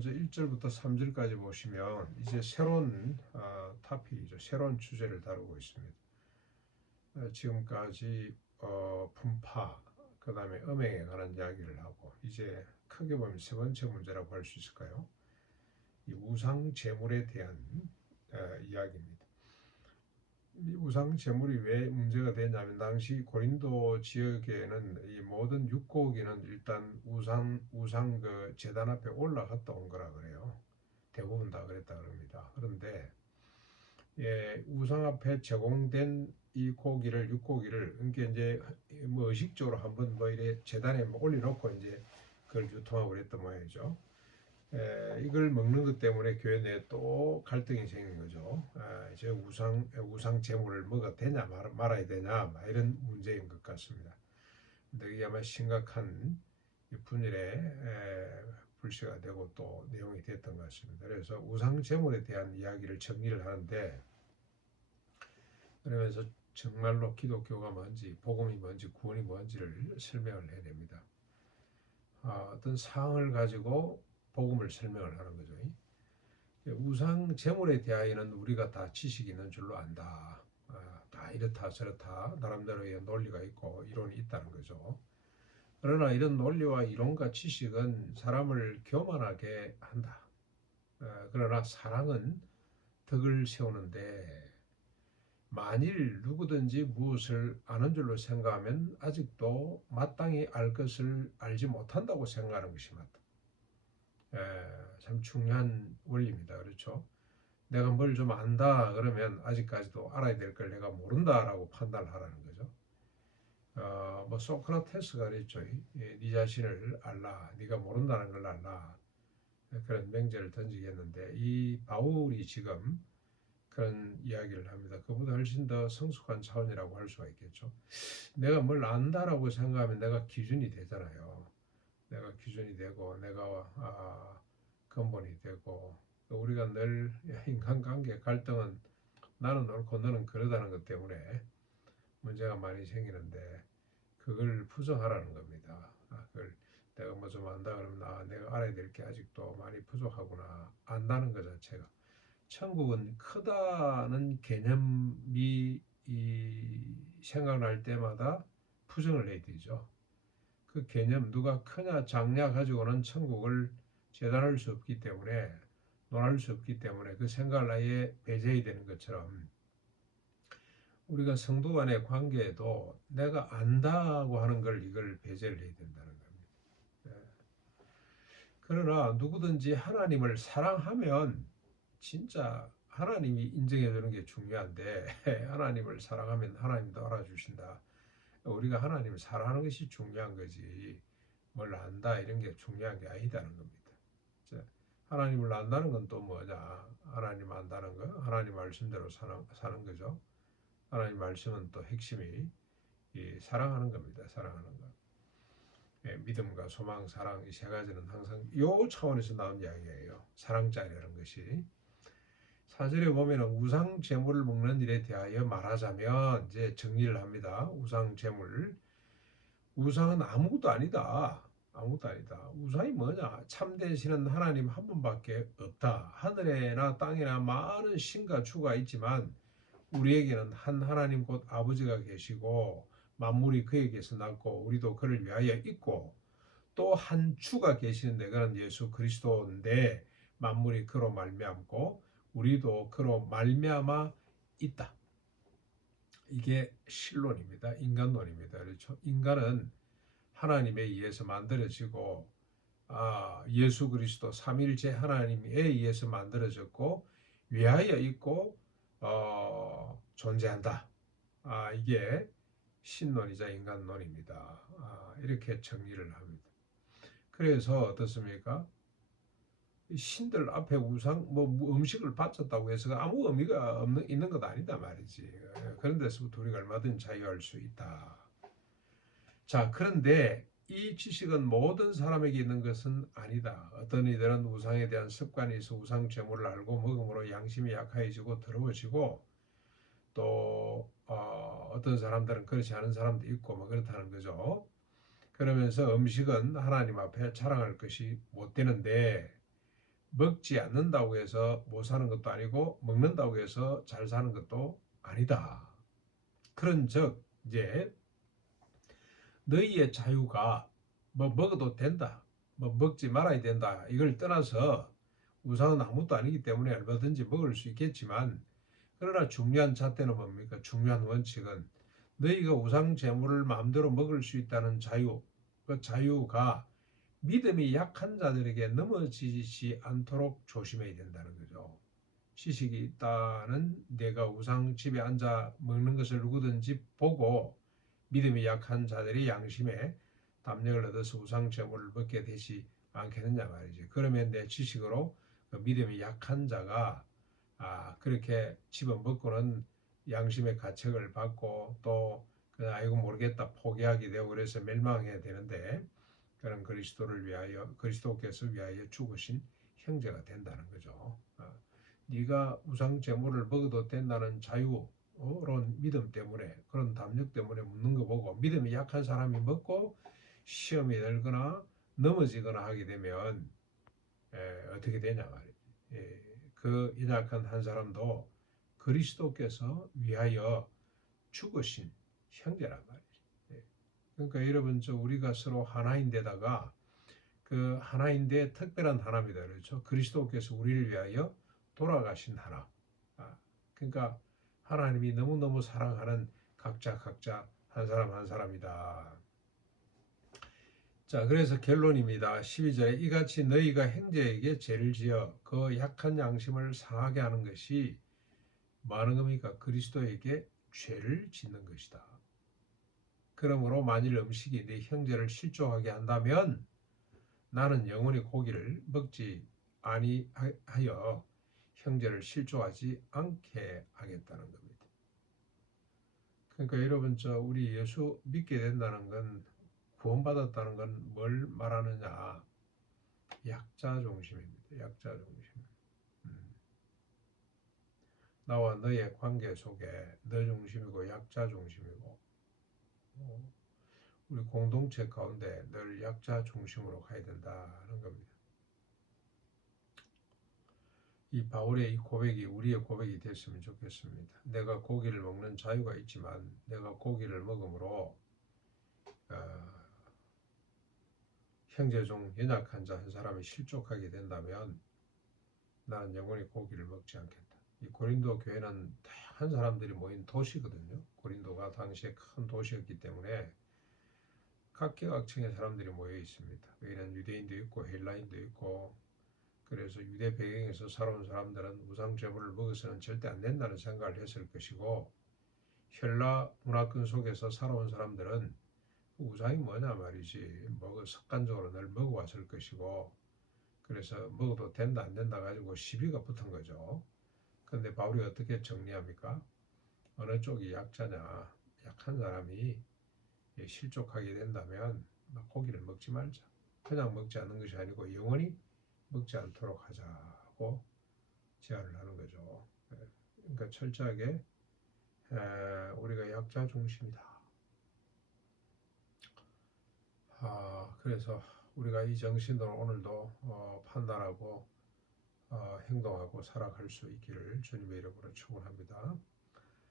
먼저 1절부터 3절까지 보시면 이제 새로운 타픽이죠. 새로운 주제를 다루고 있습니다. 지금까지 분파, 그 다음에 음행에 관한 이야기를 하고 이제 크게 보면 세 번째 문제라고 할 수 있을까요? 이 우상 제물에 대한 이야기입니다. 이 우상 제물이 왜 문제가 되냐면 당시 고린도 지역에는 이 모든 육고기는 일단 우상 그 제단 앞에 올라갔다 온 거라 그래요. 대부분 다 그랬다 그럽니다. 그런데 우상 앞에 제공된 이 고기를 육고기를 그러니까 이제 뭐 의식적으로 한번 뭐 이래 제단에 뭐 올려놓고 이제 그걸 유통하고 그랬던 모양이죠. 이걸 먹는 것 때문에 교회 내에 또 갈등이 생긴 거죠. 이제 우상 제물을 먹어도 되냐 말아야 되냐 이런 문제인 것 같습니다. 근데 이게 아마 심각한 분열의 불씨가 되고 또 내용이 됐던 것 같습니다. 그래서 우상 제물에 대한 이야기를 정리를 하는데 그러면서 정말로 기독교가 뭔지 복음이 뭔지 구원이 뭔지를 설명을 해야 됩니다. 어떤 사항을 가지고 복음을 설명을 하는 거죠. 우상 제물에 대하여는 우리가 다 지식이 있는 줄로 안다. 다 이렇다 저렇다 나름대로의 논리가 있고 이론이 있다는 거죠. 그러나 이런 논리와 이론과 지식은 사람을 교만하게 한다. 그러나 사랑은 덕을 세우는데 만일 누구든지 무엇을 아는 줄로 생각하면 아직도 마땅히 알 것을 알지 못한다고 생각하는 것이 맞다. 참 중요한 원리입니다. 그렇죠? 내가 뭘 좀 안다 그러면 아직까지도 알아야 될 걸 내가 모른다라고 판단을 하라는 거죠. 뭐 소크라테스가 그랬죠. 네 자신을 알라. 네가 모른다는 걸 알라. 그런 맹제를 던지겠는데 이 바울이 지금 그런 이야기를 합니다. 그보다 훨씬 더 성숙한 차원이라고 할 수가 있겠죠. 내가 뭘 안다라고 생각하면 내가 기준이 되잖아요. 내가 기준이 되고 내가 근본이 되고 우리가 늘 인간관계 갈등은 나는 옳고 너는 그러다는 것 때문에 문제가 많이 생기는데 그걸 부정하라는 겁니다. 그걸 내가 뭐 좀 안다 그러면 내가 알아야 될 게 아직도 많이 부족하구나 안다는 것 자체가 천국은 크다는 개념이 생각날 때마다 부정을 해야 되죠. 그 개념 누가 크냐 작냐 가지고는 천국을 재단할 수 없기 때문에 논할 수 없기 때문에 그 생각을 아예 배제해야 되는 것처럼 우리가 성도 간의 관계에도 내가 안다고 하는 걸 이걸 배제를 해야 된다는 겁니다. 예. 그러나 누구든지 하나님을 사랑하면 진짜 하나님이 인정해 주는 게 중요한데 하나님을 사랑하면 하나님도 알아주신다. 우리가 하나님을 사랑하는 것이 중요한 거지 뭘 안다 이런 게 중요한 게 아니다는 겁니다. 하나님을 안다는 건 또 뭐냐? 하나님 안다는 거, 하나님 말씀대로 사는 거죠. 하나님 말씀은 또 핵심이 사랑하는 겁니다. 사랑하는 거. 믿음과 소망, 사랑 이 세 가지는 항상 요 차원에서 나온 이야기예요. 사랑자라는 것이. 4절에 보면 우상 제물을 먹는 일에 대하여 말하자면 이제 정리를 합니다. 우상 제물. 우상은 아무것도 아니다. 아무것도 아니다. 우상이 뭐냐? 참된 신은 하나님 한 분밖에 없다. 하늘에나 땅에나 많은 신과 주가 있지만 우리에게는 한 하나님 곧 아버지가 계시고 만물이 그에게서 났고 우리도 그를 위하여 있고 또 한 주가 계시는데 그는 예수 그리스도인데 만물이 그로 말미암고 우리도 그로 말미암아 있다. 이게 신론입니다. 인간론입니다. 그렇죠? 인간은 하나님에 의해서 만들어지고 예수 그리스도 삼일째 하나님에 의해서 만들어졌고 위하여 있고 존재한다. 이게 신론이자 인간론입니다. 이렇게 정리를 합니다. 그래서 어떻습니까? 신들 앞에 우상 뭐 음식을 바쳤다고 해서 아무 의미가 있는 것 아니다 말이지. 그런 데서부터 우리가 얼마든지 자유할 수 있다. 자, 그런데 이 지식은 모든 사람에게 있는 것은 아니다. 어떤 이들은 우상에 대한 습관이 있어 우상 제물을 알고 먹음으로 양심이 약해지고 더러워지고 또 어떤 사람들은 그렇지 않은 사람도 있고 뭐 그렇다는 거죠. 그러면서 음식은 하나님 앞에 자랑할 것이 못 되는데 먹지 않는다고 해서 못 사는 것도 아니고 먹는다고 해서 잘 사는 것도 아니다. 그런즉 이제 너희의 자유가 뭐 먹어도 된다, 뭐 먹지 말아야 된다 이걸 떠나서 우상은 아무것도 아니기 때문에 얼마든지 먹을 수 있겠지만 그러나 중요한 잣대는 뭡니까? 중요한 원칙은 너희가 우상 제물을 마음대로 먹을 수 있다는 자유, 그 자유가 믿음이 약한 자들에게 넘어지지 않도록 조심해야 된다는 거죠. 지식이 있다는 내가 우상 집에 앉아 먹는 것을 누구든지 보고 믿음이 약한 자들이 양심에 담력을 얻어서 우상 제물을 먹게 되지 않겠느냐 말이지. 그러면 내 지식으로 그 믿음이 약한 자가 그렇게 집어먹고는 양심의 가책을 받고 또 아이고 모르겠다 포기하게 되고 그래서 멸망해야 되는데 그런 그리스도를 위하여 그리스도께서 위하여 죽으신 형제가 된다는 거죠. 네가 우상 제물을 먹어도 된다는 자유로운 믿음 때문에 그런 담력 때문에 묻는 거 보고 믿음이 약한 사람이 먹고 시험이 들거나 넘어지거나 하게 되면 어떻게 되냐 말이에요. 그 연약한 한 사람도 그리스도께서 위하여 죽으신 형제란 말이죠. 그러니까 여러분 우리가 서로 하나인데다가 그 하나인데 특별한 하나입니다. 그렇죠? 그리스도께서 우리를 위하여 돌아가신 하나. 그러니까 하나님이 너무너무 사랑하는 각자 한 사람 한 사람이다. 자, 그래서 결론입니다. 12절에 이같이 너희가 형제에게 죄를 지어 그 약한 양심을 상하게 하는 것이 많은 겁니까? 그리스도에게 죄를 짓는 것이다. 그러므로 만일 음식이 네 형제를 실족하게 한다면 나는 영원히 고기를 먹지 아니하여 형제를 실족하지 않게 하겠다는 겁니다. 그러니까 여러분 우리 예수 믿게 된다는 건 구원받았다는 건 뭘 말하느냐? 약자 중심입니다. 약자 중심. 나와 너의 관계 속에 너 중심이고 약자 중심이고 우리 공동체 가운데 늘 약자 중심으로 가야 된다는 겁니다. 이 바울의 이 고백이 우리의 고백이 됐으면 좋겠습니다. 내가 고기를 먹는 자유가 있지만 내가 고기를 먹음으로 형제 중 연약한 자 한 사람이 실족하게 된다면 나는 영원히 고기를 먹지 않겠다. 이 고린도 교회는 다양한 사람들이 모인 도시거든요. 고린도가 당시에 큰 도시였기 때문에 각계각층의 사람들이 모여 있습니다. 여기는 유대인도 있고 헬라인도 있고 그래서 유대 배경에서 살아온 사람들은 우상 제물을 먹어서는 절대 안 된다는 생각을 했을 것이고 헬라 문화권 속에서 살아온 사람들은 우상이 뭐냐 말이지 습관적으로 늘 먹어왔을 것이고 그래서 먹어도 된다 안 된다 가지고 시비가 붙은 거죠. 그런데 바울이 어떻게 정리합니까? 어느 쪽이 약자냐 약한 사람이 실족하게 된다면 고기를 먹지 말자. 그냥 먹지 않는 것이 아니고 영원히 먹지 않도록 하자고 제안을 하는 거죠. 그러니까 철저하게 우리가 약자 중심이다. 그래서 우리가 이 정신으로 오늘도 판단하고 행동하고 살아갈 수 있기를 주님의 이름으로 축원합니다.